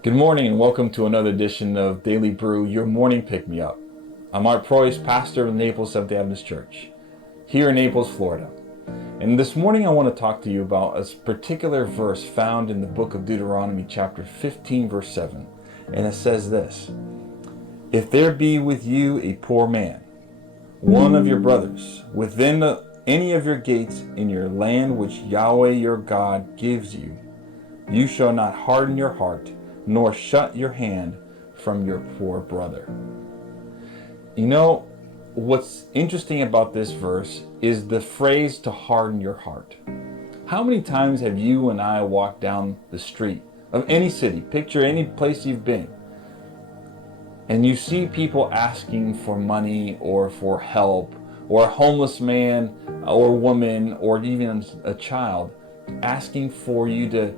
Good morning and welcome to another edition of Daily Brew, your morning pick-me-up. I'm Art Proyas, pastor of Naples SDA Church, here in Naples, Florida. And this morning I want to talk to you about a particular verse found in the book of Deuteronomy chapter 15 verse 7. And it says this: "If there be with you a poor man, one of your brothers, within any of your gates in your land which Yahweh your God gives you, you shall not harden your heart, nor shut your hand from your poor brother." You know, what's interesting about this verse is the phrase "to harden your heart." How many times have you and I walked down the street of any city, picture any place you've been, and you see people asking for money or for help, or a homeless man or woman or even a child asking for you to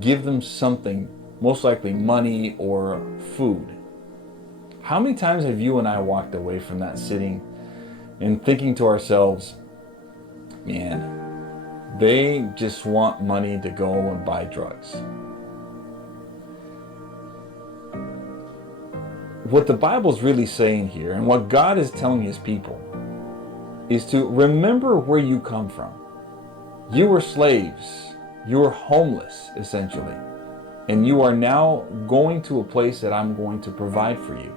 give them something, most likely money or food? How many times have you and I walked away from that sitting and thinking to ourselves, man, they just want money to go and buy drugs? What the Bible's really saying here, and what God is telling his people, is to remember where you come from. You were slaves. You were homeless, essentially. And you are now going to a place that I'm going to provide for you.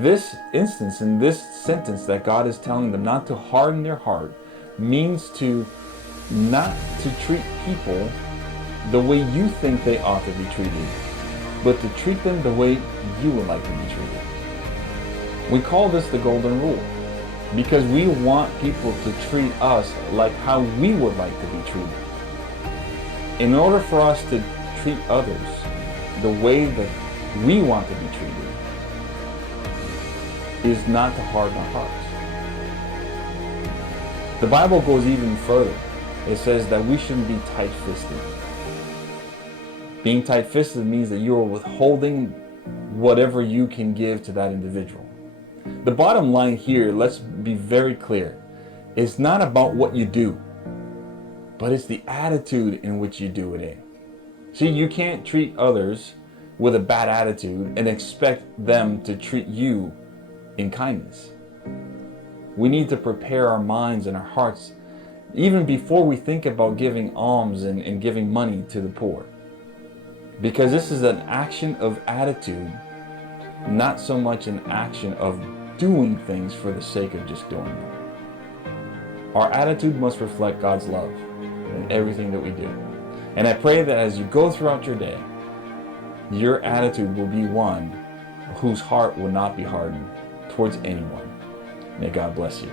This instance, in this sentence that God is telling them not to harden their heart, means to not to treat people the way you think they ought to be treated, but to treat them the way you would like to be treated. We call this the golden rule, because we want people to treat us like how we would like to be treated. In order for us to treat others the way that we want to be treated is not to harden our hearts. The Bible goes even further. It says that we shouldn't be tight-fisted. Being tight-fisted means that you are withholding whatever you can give to that individual. The bottom line here, let's be very clear, it's not about what you do, but it's the attitude in which you do it in. See, you can't treat others with a bad attitude and expect them to treat you in kindness. We need to prepare our minds and our hearts even before we think about giving alms and giving money to the poor. Because this is an action of attitude, not so much an action of doing things for the sake of just doing them. Our attitude must reflect God's love in everything that we do. And I pray that as you go throughout your day, your attitude will be one whose heart will not be hardened towards anyone. May God bless you.